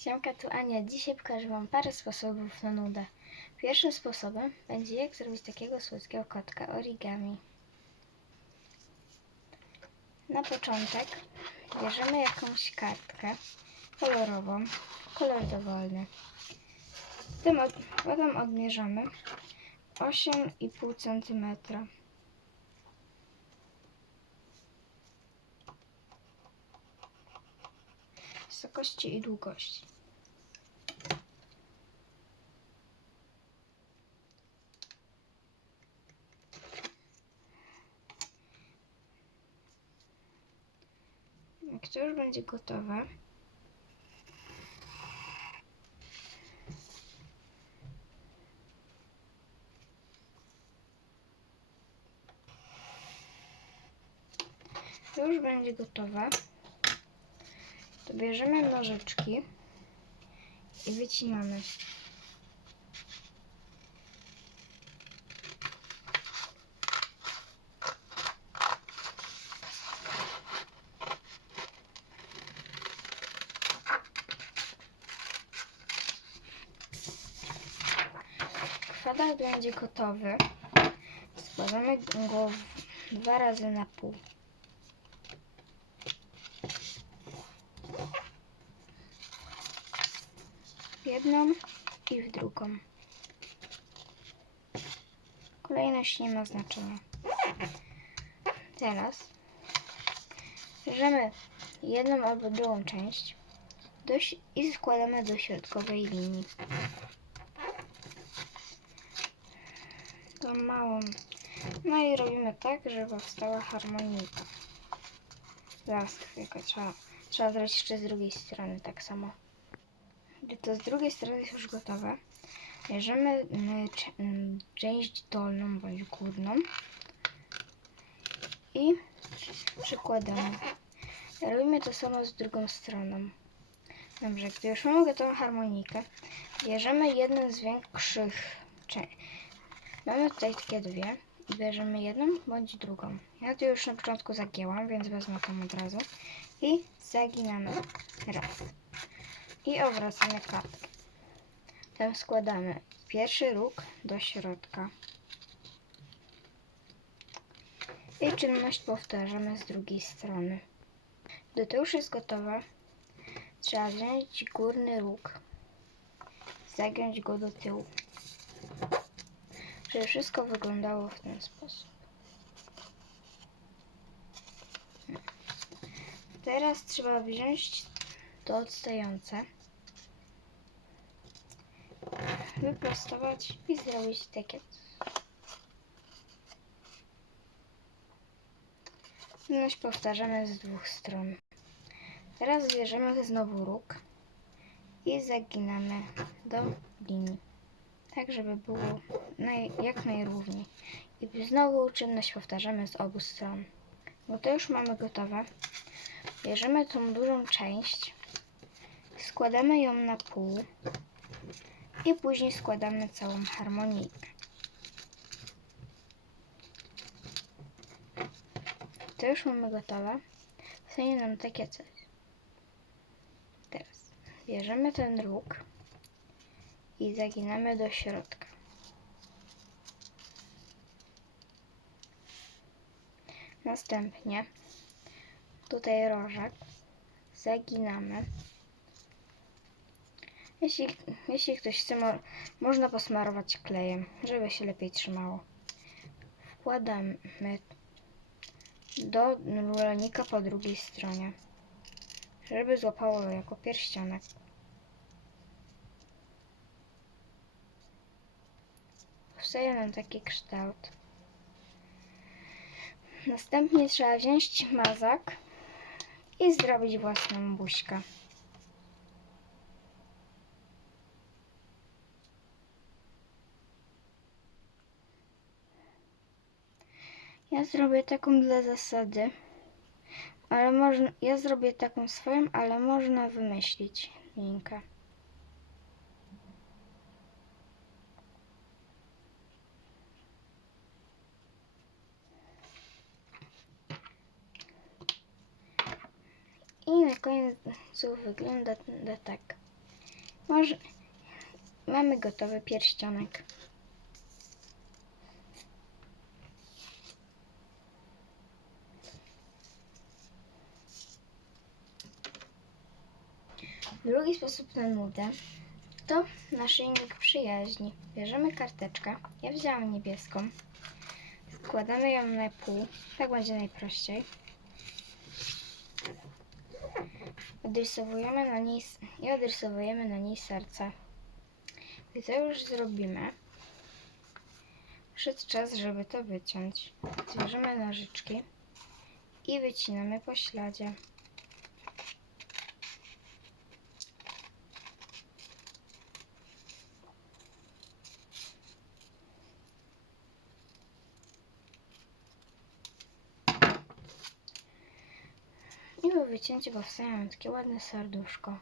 Siemka, tu Ania. Dzisiaj pokażę Wam parę sposobów na nudę. Pierwszym sposobem będzie jak zrobić takiego słodkiego kotka origami. Na początek bierzemy jakąś kartkę kolorową, kolor dowolny. Potem, od, potem odmierzamy 8,5 cm. Wysokości i długości. Jak to już będzie gotowe, to już będzie gotowe, to bierzemy nożyczki i wycinamy. Kwadrat będzie gotowy. Składamy go dwa razy na pół. W jedną i w drugą. Kolejność nie ma znaczenia. Teraz bierzemy jedną albo drugą część do, i składamy do środkowej linii. Tą małą. No i robimy tak, żeby powstała harmonika. Zaraz chwilkę, trzeba, trzeba zrobić jeszcze z drugiej strony tak samo. Gdy to z drugiej strony jest już gotowe, bierzemy cze- y, część dolną bądź górną i przykładamy. Robimy to samo z drugą stroną. Dobrze, gdy już mamy gotową harmonikę, bierzemy jedną z większych. Mamy tutaj takie dwie i bierzemy jedną bądź drugą. Ja tu już na początku zagięłam, więc wezmę tą od razu i zaginamy raz. I obracamy kartkę. Tam składamy pierwszy róg do środka. I czynność powtarzamy z drugiej strony. Gdy to już jest gotowe, trzeba wziąć górny róg, zagiąć go do tyłu, żeby wszystko wyglądało w ten sposób. Teraz trzeba wziąć to odstające, wyprostować i zrobić takie. Czynność powtarzamy z dwóch stron. Teraz bierzemy znowu róg i zaginamy do linii, tak żeby było naj, jak najrówniej. I znowu czynność powtarzamy z obu stron. Bo to już mamy gotowe. Bierzemy tą dużą część, składamy ją na pół i później składamy całą harmonijkę. To już mamy gotowe. Zostanie nam takie coś. Teraz bierzemy ten róg i zaginamy do środka. Następnie tutaj rożek zaginamy. Jeśli, jeśli ktoś chce, mo, można posmarować klejem, żeby się lepiej trzymało. Wkładamy do rolnika po drugiej stronie, żeby złapało jako pierścionek. Powstaje nam taki kształt. Następnie trzeba wziąć mazak i zrobić własną buźkę. Ja zrobię taką dla zasady, ale można, ja zrobię taką swoją, ale można wymyślić linkę. I na końcu wygląda tak. Może mamy gotowy pierścionek. Drugi sposób na nudę to naszyjnik przyjaźni. Bierzemy karteczkę. Ja wzięłam niebieską. Składamy ją na pół. Tak będzie najprościej. Odrysowujemy na niej i odrysowujemy na niej serce. Gdy to już zrobimy, przyszedł czas, żeby to wyciąć. Zbierzemy nożyczki i wycinamy po śladzie. I po wycięciu powstaje nam takie ładne serduszko.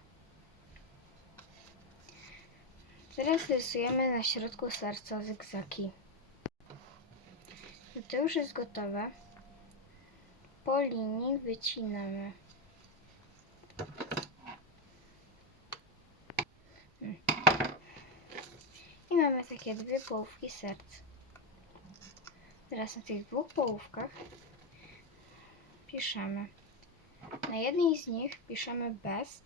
Teraz rysujemy na środku serca zygzaki. Gdy to już jest gotowe, po linii wycinamy. I mamy takie dwie połówki serc. Teraz na tych dwóch połówkach piszemy. Na jednej z nich piszemy best.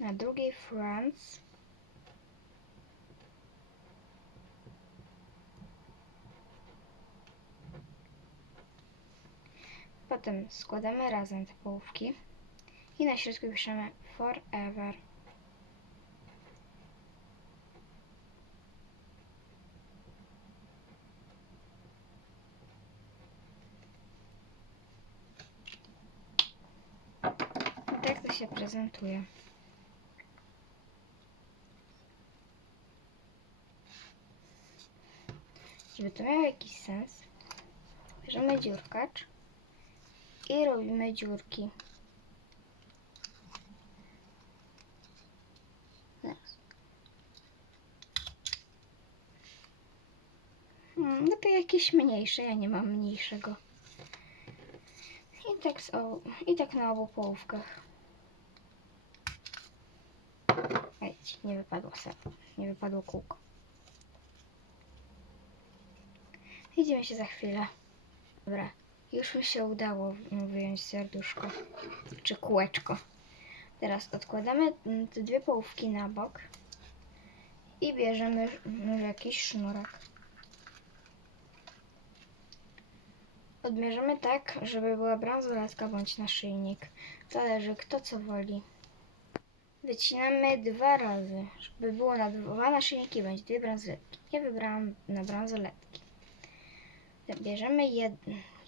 Na drugiej friends. Potem składamy razem te połówki i na środku piszemy forever. I tak to się prezentuje. Żeby to miało jakiś sens, bierzemy dziurkacz i robimy dziurki. Hmm, No to jakieś mniejsze, ja nie mam mniejszego. I tak, I tak na obu połówkach. Nie wypadło ser, nie wypadło kółko. Widzimy się za chwilę. Dobra, już mi się udało wyjąć serduszko, czy kółeczko. Teraz odkładamy te dwie połówki na bok i bierzemy jakiś sznurek. Odmierzamy tak, żeby była bransoletka bądź naszyjnik. Zależy kto co woli. Wycinamy dwa razy, żeby było na dwa naszyjniki bądź dwie bransoletki. Ja wybrałam na bransoletki. Bierzemy jed,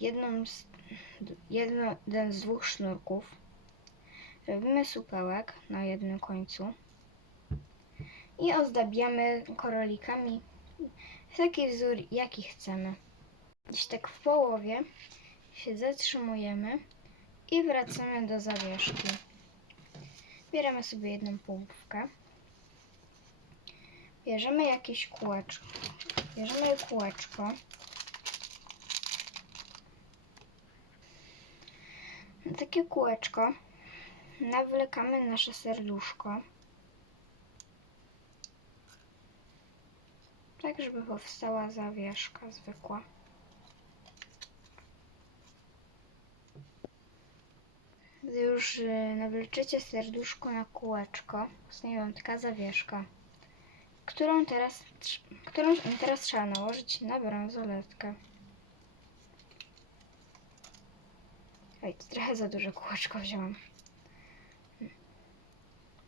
jedną z, jedno, jeden z dwóch sznurków. Robimy supełek na jednym końcu. I ozdabiamy korolikami taki wzór, jaki chcemy. Gdzieś tak w połowie się zatrzymujemy i wracamy do zawieszki. Bierzemy sobie jedną połówkę. Bierzemy jakieś kółeczko. Bierzemy kółeczko. Na takie kółeczko nawlekamy nasze serduszko. Tak, żeby powstała zawieszka zwykła. Gdy już nawleczycie serduszko na kółeczko, powstanie wam taka zawieszka, którą teraz, którą teraz trzeba nałożyć na bransoletkę. Oj, trochę za duże kółeczko wziąłam.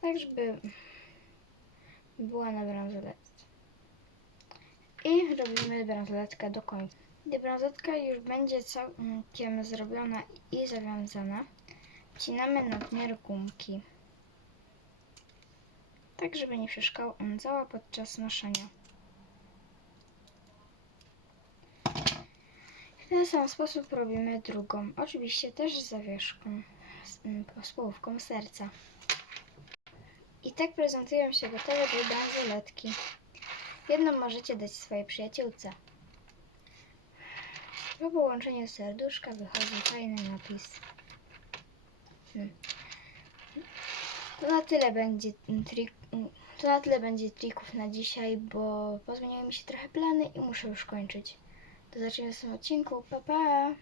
Tak, żeby była na bransoletce. I robimy bransoletkę do końca. Gdy bransoletka już będzie całkiem zrobiona i zawiązana, wcinamy nadmiar gumki. Tak, żeby nie przeszkadzała podczas noszenia. W ten sam sposób robimy drugą, oczywiście też z zawieszką, z, mm, z połówką serca. I tak prezentują się gotowe dwie bransoletki. Jedną możecie dać swojej przyjaciółce. Po połączeniu serduszka wychodzi fajny napis. To na tyle będzie trik, to na tyle będzie trików na dzisiaj, bo pozmieniały mi się trochę plany i muszę już kończyć. Do zobaczenia w następnym odcinku. Pa pa!